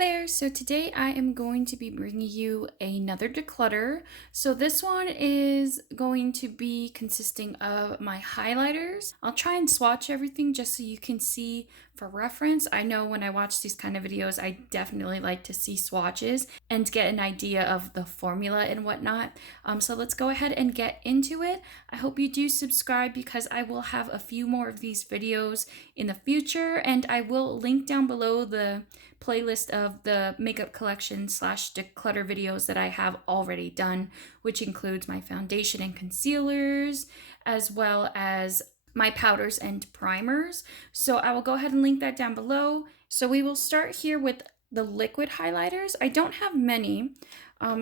there! So today I am going to be bringing you another declutter. So this one is going to be consisting of my highlighters. I'll try and swatch everything just so you can see for reference. I know when I watch these kind of videos, I definitely like to see swatches and get an idea of the formula and whatnot. So let's go ahead and get into it. I hope you do subscribe because I will have a few more of these videos in the future, and I will link down below the playlist of the makeup collection / declutter videos that I have already done, which includes my foundation and concealers, as well as my powders and primers. So I will go ahead and link that down below. So we will start here with the liquid highlighters. I don't have many,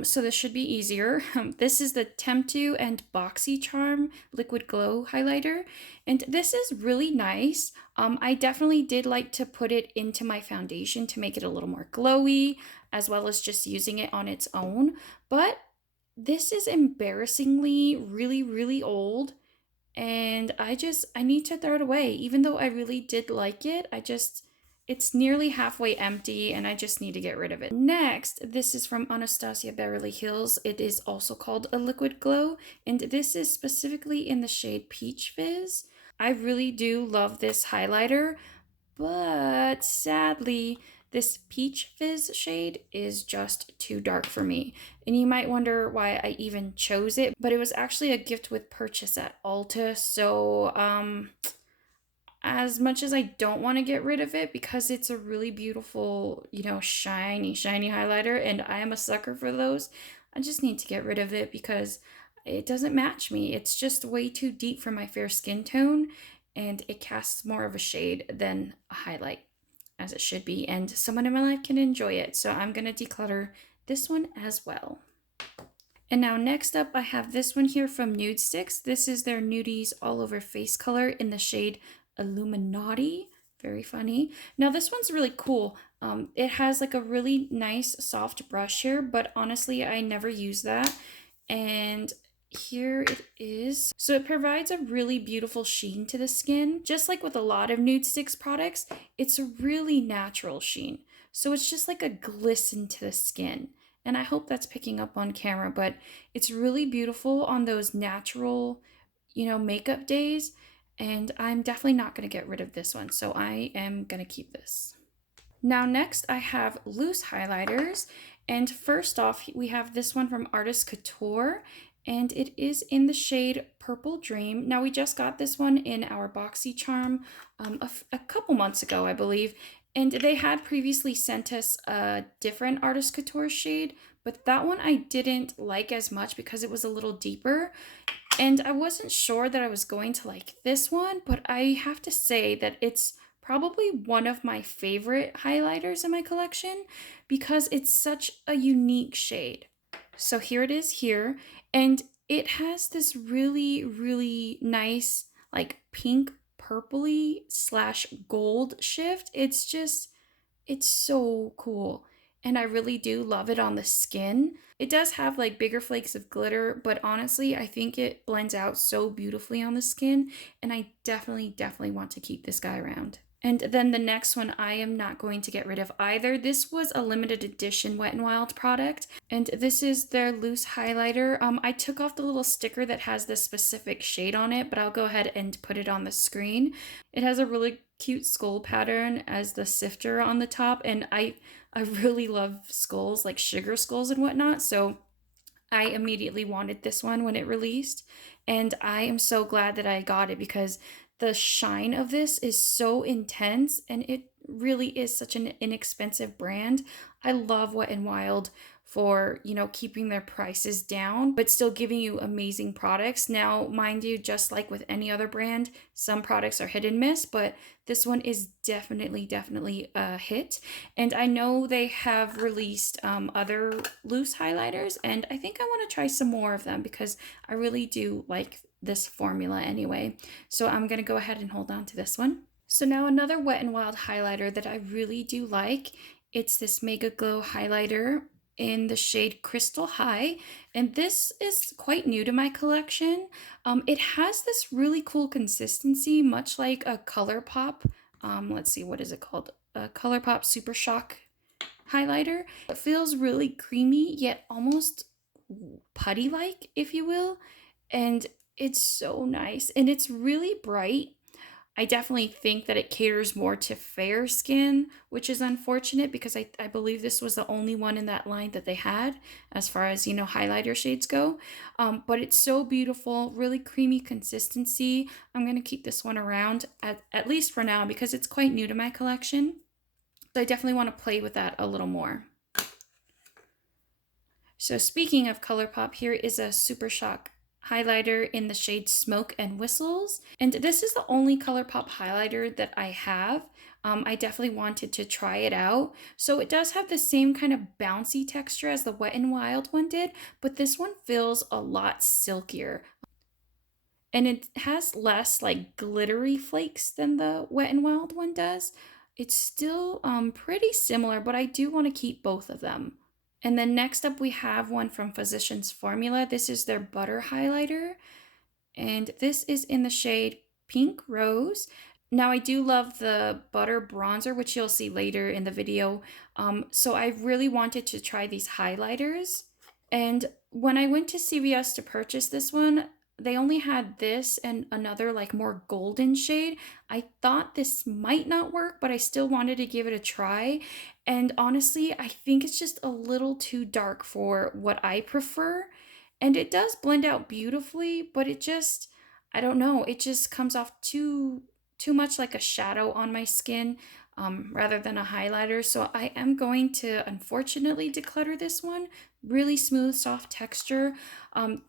so this should be easier. This is the Temptu and Boxycharm Liquid Glow highlighter, and this is really nice. I definitely did like to put it into my foundation to make it a little more glowy, as well as just using it on its own, but this is embarrassingly really old, and I need to throw it away. Even though I really did like it, it's nearly halfway empty and I just need to get rid of it. Next, this is from Anastasia Beverly Hills. It is also called a liquid glow, and this is specifically in the shade Peach Fizz. I really do love this highlighter, but sadly, this Peach Fizz shade is just too dark for me. And you might wonder why I even chose it, but it was actually a gift with purchase at Ulta. So, as much as I don't want to get rid of it because it's a really beautiful, shiny highlighter, and I am a sucker for those, I just need to get rid of it because it doesn't match me. It's just way too deep for my fair skin tone, and it casts more of a shade than a highlight, as it should be, and someone in my life can enjoy it. So I'm going to declutter this one as well. And now next up, I have this one here from Nudestix. This is their Nudies All Over Face color in the shade Illumi-Naughty. Very funny. Now this one's really cool. It has like a really nice soft brush here, but honestly, I never use that. And here it is. So it provides a really beautiful sheen to the skin. Just like with a lot of Nudestix products, it's a really natural sheen. So it's just like a glisten to the skin. And I hope that's picking up on camera, but it's really beautiful on those natural, makeup days. And I'm definitely not going to get rid of this one, so I am going to keep this. Now next I have loose highlighters, and first off we have this one from Artist Couture, and it is in the shade Purple Dream. Now we just got this one in our Boxycharm a couple months ago, I believe, and they had previously sent us a different Artist Couture shade, but that one I didn't like as much because it was a little deeper. And I wasn't sure that I was going to like this one, but I have to say that it's probably one of my favorite highlighters in my collection because it's such a unique shade. So here it is here, and it has this really nice like pink purpley / gold shift. It's so cool. And I really do love it on the skin. It does have like bigger flakes of glitter, but honestly, I think it blends out so beautifully on the skin, and I definitely want to keep this guy around. And then the next one I am not going to get rid of either. This was a limited edition Wet n Wild product, and this is their loose highlighter. I took off the little sticker that has this specific shade on it, but I'll go ahead and put it on the screen. It has a really cute skull pattern as the sifter on the top, and I really love skulls, like sugar skulls and whatnot, so I immediately wanted this one when it released, and I am so glad that I got it because the shine of this is so intense, and it really is such an inexpensive brand. I love Wet n Wild for, keeping their prices down, but still giving you amazing products. Now, mind you, just like with any other brand, some products are hit and miss, but this one is definitely a hit. And I know they have released other loose highlighters, and I think I want to try some more of them because I really do like this formula anyway. So I'm going to go ahead and hold on to this one. So now another Wet n Wild highlighter that I really do like. It's this MegaGlo highlighter in the shade Crystal High, and this is quite new to my collection. It has this really cool consistency, much like a Colourpop. Let's see, what is it called? A Colourpop Super Shock highlighter. It feels really creamy, yet almost putty-like, if you will. And it's so nice. And it's really bright. I definitely think that it caters more to fair skin, which is unfortunate because I believe this was the only one in that line that they had as far as, highlighter shades go. But it's so beautiful, really creamy consistency. I'm going to keep this one around at least for now because it's quite new to my collection. So I definitely want to play with that a little more. So speaking of Colourpop, here is a Super Shock highlighter in the shade Smoke and Whistles. And this is the only Colourpop highlighter that I have. I definitely wanted to try it out. So it does have the same kind of bouncy texture as the Wet n Wild one did, but this one feels a lot silkier. And it has less like glittery flakes than the Wet n Wild one does. It's still pretty similar, but I do want to keep both of them. And then next up we have one from Physicians Formula. This is their Butter Highlighter. And this is in the shade Pink Rose. Now I do love the Butter Bronzer, which you'll see later in the video. So I really wanted to try these highlighters. And when I went to CVS to purchase this one, they only had this and another like more golden shade. I thought this might not work, but I still wanted to give it a try. And honestly, I think it's just a little too dark for what I prefer. And it does blend out beautifully, but it just, I don't know, it just comes off too much like a shadow on my skin rather than a highlighter. So I am going to unfortunately declutter this one. Really smooth, soft texture.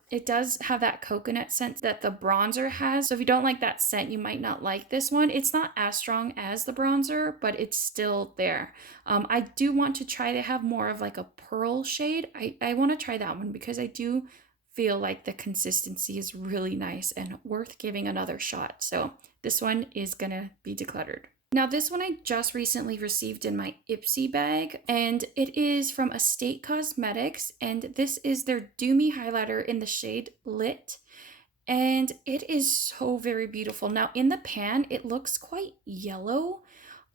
It does have that coconut scent that the bronzer has. So if you don't like that scent, you might not like this one. It's not as strong as the bronzer, but it's still there. I do want to try to have more of like a pearl shade. I want to try that one because I do feel like the consistency is really nice and worth giving another shot. So this one is gonna be decluttered. Now this one I just recently received in my Ipsy bag, and it is from Estate Cosmetics, and this is their Do Me highlighter in the shade Lit, and it is so very beautiful. Now in the pan it looks quite yellow,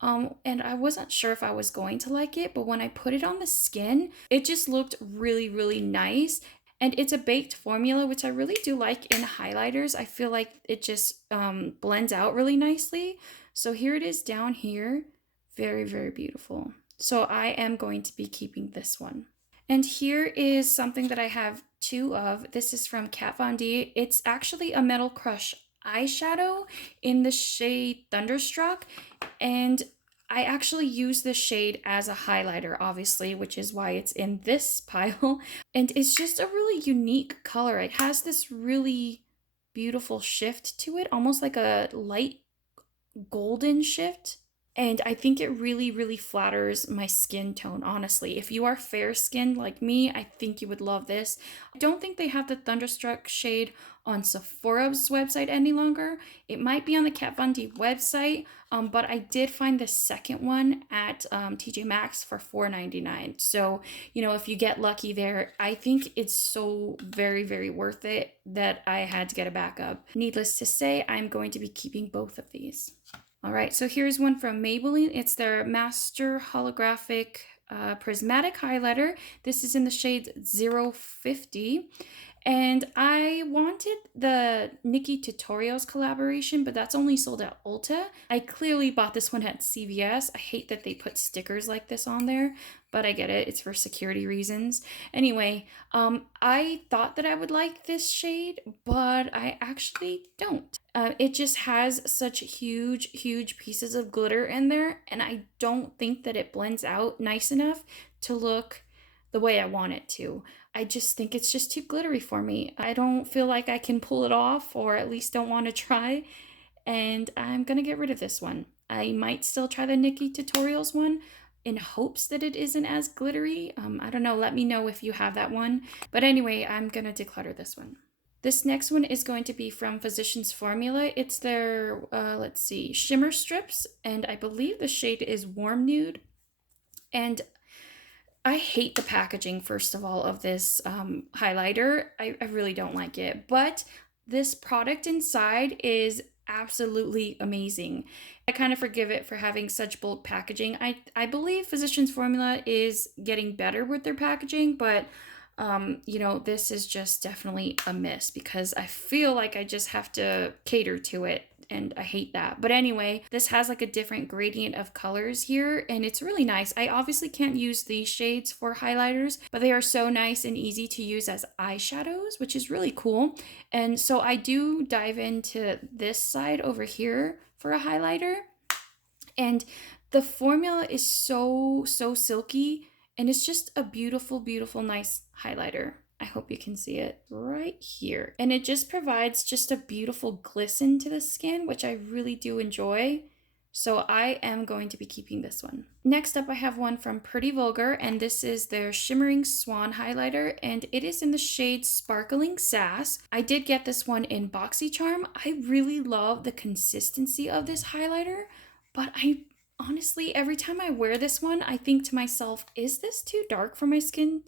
and I wasn't sure if I was going to like it, but when I put it on the skin, it just looked really, really nice. And it's a baked formula, which I really do like in highlighters. I feel like it just blends out really nicely. So here it is down here. Very, very beautiful. So I am going to be keeping this one. And here is something that I have two of. This is from Kat Von D. It's actually a Metal Crush eyeshadow in the shade Thunderstruck. And I actually use this shade as a highlighter, obviously, which is why it's in this pile. And it's just a really unique color. It has this really beautiful shift to it, almost like a light golden shift. And I think it really, really flatters my skin tone, honestly. If you are fair-skinned like me, I think you would love this. I don't think they have the Thunderstruck shade on Sephora's website any longer. It might be on the Kat Von D website, but I did find the second one at TJ Maxx for $4.99. So, if you get lucky there, I think it's so very, very worth it that I had to get a backup. Needless to say, I'm going to be keeping both of these. All right, so here's one from Maybelline. It's their Master Holographic Prismatic Highlighter. This is in the shade 050. And I wanted the Nikki Tutorials collaboration, but that's only sold at Ulta. I clearly bought this one at CVS. I hate that they put stickers like this on there, but I get it. It's for security reasons. Anyway, I thought that I would like this shade, but I actually don't. It just has such huge, huge pieces of glitter in there, and I don't think that it blends out nice enough to look the way I want it to. I just think it's just too glittery for me. I don't feel like I can pull it off, or at least don't want to try, and I'm gonna get rid of this one. I might still try the Nikki Tutorials one in hopes that it isn't as glittery. I don't know, let me know if you have that one. But anyway, I'm gonna declutter this one. This next one is going to be from Physicians Formula. It's their, let's see, Shimmer Strips, and I believe the shade is Warm Nude. And I hate the packaging, first of all, of this highlighter. I really don't like it, but this product inside is absolutely amazing. I kind of forgive it for having such bulk packaging. I believe Physicians Formula is getting better with their packaging, but you know, this is just definitely a miss because I feel like I just have to cater to it. And I hate that. But anyway, this has like a different gradient of colors here, and it's really nice. I obviously can't use these shades for highlighters, but they are so nice and easy to use as eyeshadows, which is really cool. And so I do dive into this side over here for a highlighter. And the formula is so silky, and it's just a beautiful, beautiful, nice highlighter. I hope you can see it right here. And it just provides just a beautiful glisten to the skin, which I really do enjoy. So I am going to be keeping this one. Next up, I have one from Pretty Vulgar, and this is their Shimmering Swan highlighter, and it is in the shade Sparkling Sass. I did get this one in Boxycharm. I really love the consistency of this highlighter, but I honestly, every time I wear this one, I think to myself, is this too dark for my skin?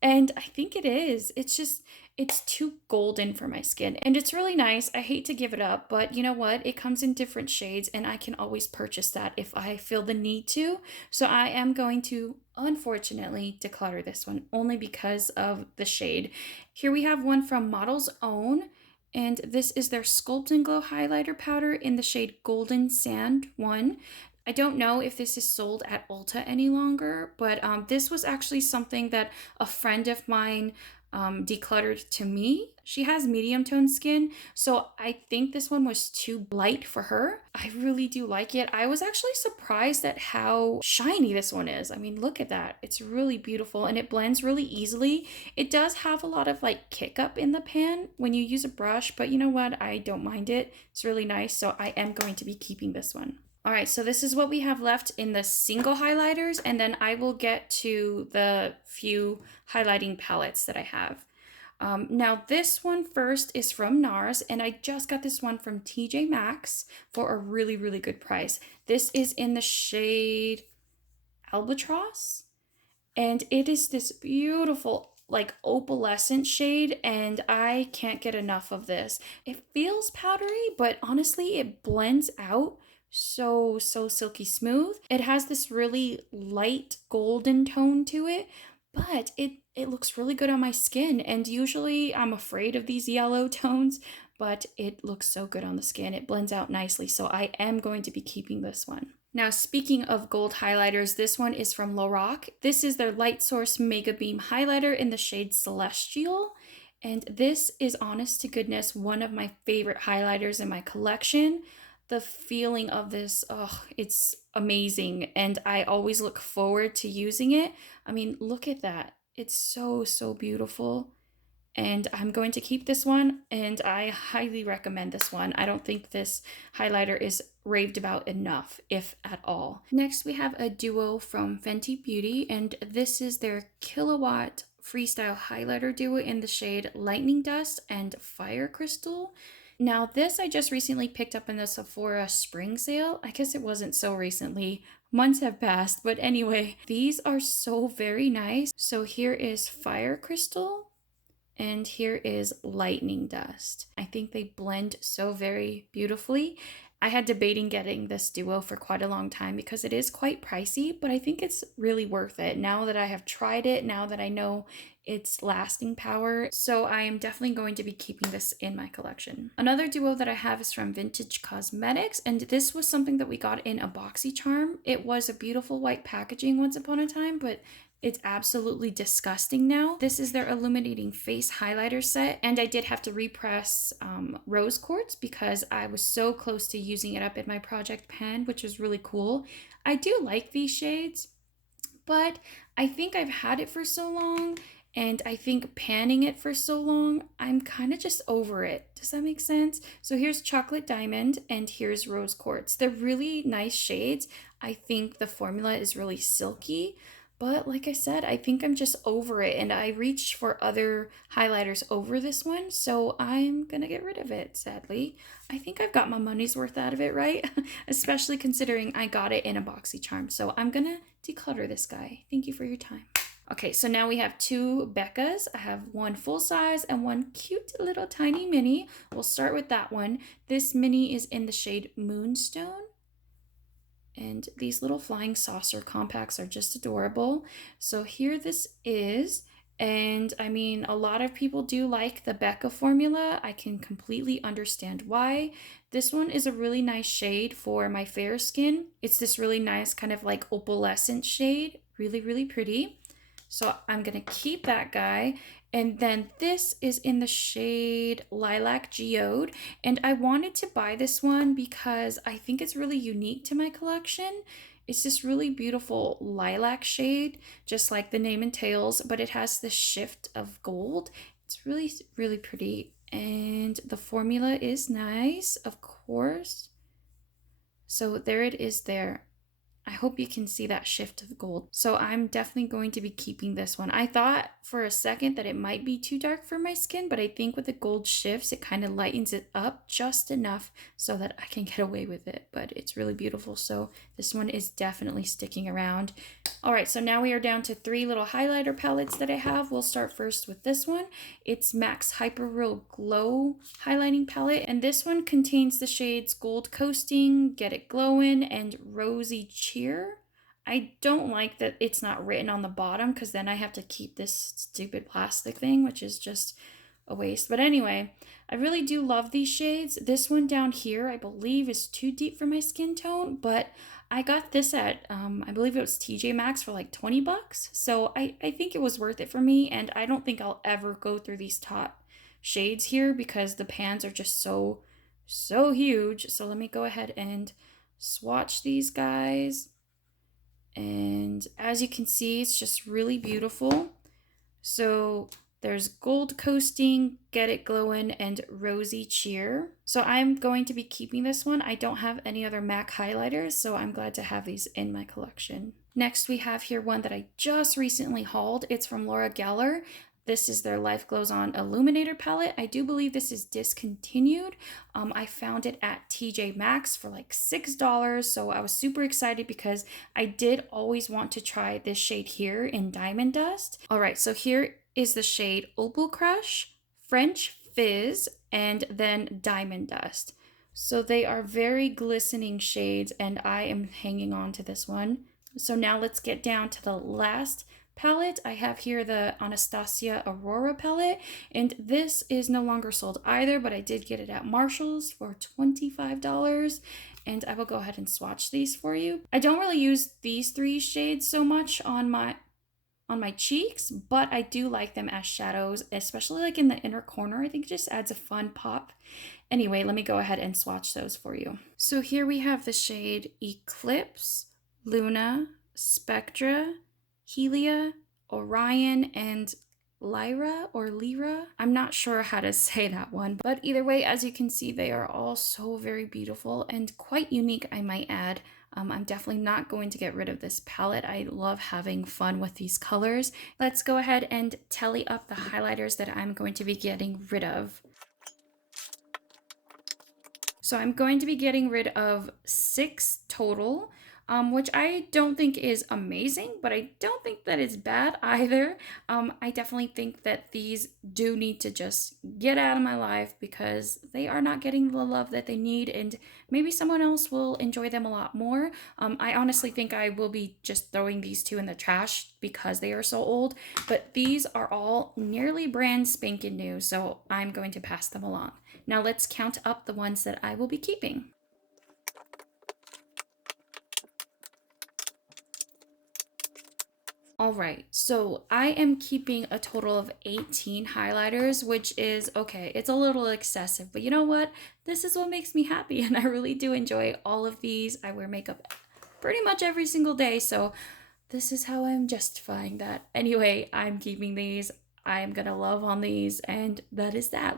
And I think it is. It's too golden for my skin. And it's really nice. I hate to give it up, but you know what? It comes in different shades, and I can always purchase that if I feel the need to. So I am going to, unfortunately, declutter this one only because of the shade. Here we have one from Model's Own, and this is their Sculpt and Glow highlighter powder in the shade Golden Sand 1. I don't know if this is sold at Ulta any longer, but this was actually something that a friend of mine decluttered to me. She has medium tone skin, so I think this one was too light for her. I really do like it. I was actually surprised at how shiny this one is. I mean, look at that. It's really beautiful, and it blends really easily. It does have a lot of like kick up in the pan when you use a brush, but you know what? I don't mind it. It's really nice, so I am going to be keeping this one. All right, so this is what we have left in the single highlighters, and then I will get to the few highlighting palettes that I have. Now this one first is from NARS, and I just got this one from TJ Maxx for a really, really good price. This is in the shade Albatross, and it is this beautiful like opalescent shade, and I can't get enough of this. It feels powdery, but honestly it blends out so silky smooth. It has this really light golden tone to it, but it looks really good on my skin, and usually I'm afraid of these yellow tones, but it looks so good on the skin. It blends out nicely, so I am going to be keeping this one. Now, speaking of gold highlighters, this one is from Lorac. This is their Light Source Mega Beam highlighter in the shade Celestial. And this is, honest to goodness, one of my favorite highlighters in my collection. The feeling of this, oh, it's amazing. And I always look forward to using it. I mean, look at that. It's so beautiful. And I'm going to keep this one, and I highly recommend this one. I don't think this highlighter is raved about enough, if at all. Next, we have a duo from Fenty Beauty, and this is their Kilowatt Freestyle Highlighter Duo in the shade Lightning Dust and Fire Crystal. Now, this I just recently picked up in the Sephora spring sale. I guess it wasn't so recently. Months have passed, but anyway, these are so very nice. So here is Fire Crystal, and here is Lightning Dust. I think they blend so very beautifully. I had debating getting this duo for quite a long time because it is quite pricey, but I think it's really worth it now that I have tried it, now that I know its lasting power. So I am definitely going to be keeping this in my collection. Another duo that I have is from Vintage Cosmetics, and this was something that we got in a Boxycharm. It was a beautiful white packaging once upon a time, but it's absolutely disgusting now. This is their Illuminating Face Highlighter set, and I did have to repress rose quartz because I was so close to using it up in my project pan, which was really cool. I do like these shades, but I think I've had it for so long, and I think panning it for so long, I'm kind of just over it. Does that make sense? So here's Chocolate Diamond, and here's Rose Quartz. They're really nice shades. I think the formula is really silky. But like I said, I think I'm just over it, and I reached for other highlighters over this one, so I'm gonna get rid of it, sadly. I think I've got my money's worth out of it, right? Especially considering I got it in a Boxycharm, so I'm gonna declutter this guy. Thank you for your time. Okay, so now we have two Beccas. I have one full size and one cute little tiny mini. We'll start with that one. This mini is in the shade Moonstone. And these little flying saucer compacts are just adorable. So here this is. And I mean, a lot of people do like the Becca formula. I can completely understand why. This one is a really nice shade for my fair skin. It's this really nice kind of like opalescent shade. Really, really pretty. So I'm gonna keep that guy. And then this is in the shade Lilac Geode. And I wanted to buy this one because I think it's really unique to my collection. It's this really beautiful lilac shade, just like the name entails, but it has this shift of gold. It's really, really pretty. And the formula is nice, of course. So there it is there. I hope you can see that shift of gold. So I'm definitely going to be keeping this one. I thought for a second that it might be too dark for my skin, but I think with the gold shifts, it kind of lightens it up just enough so that I can get away with it. But it's really beautiful. So this one is definitely sticking around. All right, so now we are down to 3 little highlighter palettes that I have. We'll start first with this one. It's MAC's Hyper Real Glow highlighting palette, and this one contains the shades Gold Coasting, Get It Glowin', and Rosy Cheer. I don't like that it's not written on the bottom because then I have to keep this stupid plastic thing, which is just a waste. But anyway, I really do love these shades. This one down here, I believe, is too deep for my skin tone, but I got this at, I believe it was TJ Maxx for like 20 bucks. So I think it was worth it for me, and I don't think I'll ever go through these top shades here because the pans are just so huge. So let me go ahead and swatch these guys. And as you can see, it's just really beautiful. So there's Gold Coasting, Get It Glowin', and Rosy Cheer. So I'm going to be keeping this one. I don't have any other MAC highlighters, so I'm glad to have these in my collection. Next, we have here one that I just recently hauled. It's from Laura Geller. This is their Life Glows On Illuminator palette. I do believe this is discontinued. I found it at TJ Maxx for like $6, so I was super excited because I did always want to try this shade here in Diamond Dust. All right, so here is the shade Opal Crush, French Fizz, and then Diamond Dust. So they are very glistening shades, and I am hanging on to this one. So now let's get down to the last palette. I have here the Anastasia Aurora palette, and this is no longer sold either, but I did get it at Marshall's for $25, and I will go ahead and swatch these for you. I don't really use these 3 shades so much on my cheeks, but I do like them as shadows, especially like in the inner corner. I think it just adds a fun pop. Anyway, let me go ahead and swatch those for you. So here we have the shade Eclipse, Luna, Spectra, Helia, Orion, and Lyra or Lyra. I'm not sure how to say that one, but either way, as you can see, they are all so very beautiful and quite unique, I might add. I'm definitely not going to get rid of this palette. I love having fun with these colors. Let's go ahead and tally up the highlighters that I'm going to be getting rid of. So I'm going to be getting rid of 6 total. Which I don't think is amazing, but I don't think that it's bad either. I definitely think that these do need to just get out of my life because they are not getting the love that they need, and maybe someone else will enjoy them a lot more. I honestly think I will be just throwing these 2 in the trash because they are so old, but these are all nearly brand spanking new, so I'm going to pass them along. Now let's count up the ones that I will be keeping. All right, so I am keeping a total of 18 highlighters, which is okay. It's a little excessive, but you know what? This is what makes me happy, and I really do enjoy all of these. I wear makeup pretty much every single day, so this is how I'm justifying that. Anyway, I'm keeping these. I am gonna love on these, and that is that.